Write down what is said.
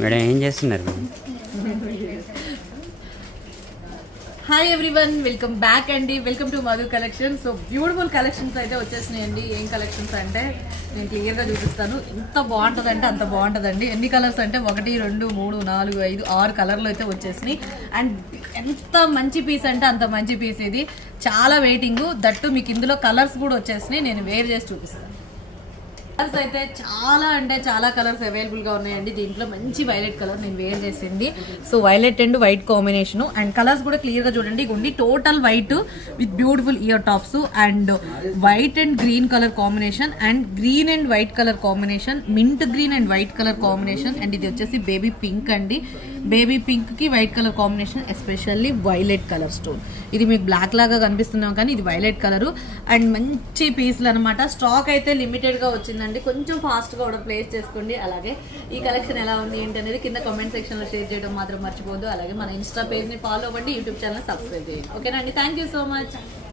Madam ఏం చేస్తున్నారు hi everyone welcome back అండి welcome to Madhu collection so beautiful collections అయితే వచ్చేసినాయండి. ఏం కలెక్షన్స్ అంటే నేను క్లియర్గా చూపిస్తాను. ఎంత బాగుంటుందంటే అంత బాగుంటుందండి. ఎన్ని కలర్స్ అంటే ఒకటి రెండు మూడు నాలుగు ఐదు ఆరు కలర్లు అయితే వచ్చేసినాయి. అండ్ ఎంత మంచి పీస్ అంటే అంత మంచి పీస్ ఇది. చాలా వెయిటింగ్ దట్టు మీకు ఇందులో కలర్స్ కూడా వచ్చేసినాయి. నేను వేర్ చేసి చూపిస్తాను. కలర్స్ అయితే చాలా అంటే చాలా కలర్స్ అవైలబుల్గా ఉన్నాయండి. దీంట్లో మంచి వైలెట్ కలర్ నేను వేర్ చేసింది. So violet and white combination and colours కూడా క్లియర్గా చూడండి. ఉండి total white with beautiful ear tops and white and green colour combination and green and white colour combination mint green and white colour combination and ఇది వచ్చేసి baby pink అండి. Baby పింక్కి white colour combination especially violet colour stone ఇది మీకు black లాగా కనిపిస్తున్నాం కానీ ఇది violet colour and మంచి పీస్లు అనమాట స్టాక్ అయితే లిమిటెడ్గా వచ్చిందండి కొంచెం ఫాస్ట్గా కూడా ప్లేస్ చేసుకోండి. అలాగే ఈ కలెక్షన్ ఎలా ఉంది ఏంటి అనేది కింద కామెంట్ సెక్షన్లో షేర్ చేయడం మాత్రం మర్చిపోద్దు అలాగే మన ఇన్స్టా పేజ్ని ఫాలో అవ్వండి. యూట్యూబ్ ఛానల్ సబ్స్క్రైబ్ చేయండి. ఓకేనండి అండి థ్యాంక్ యూ సో మచ్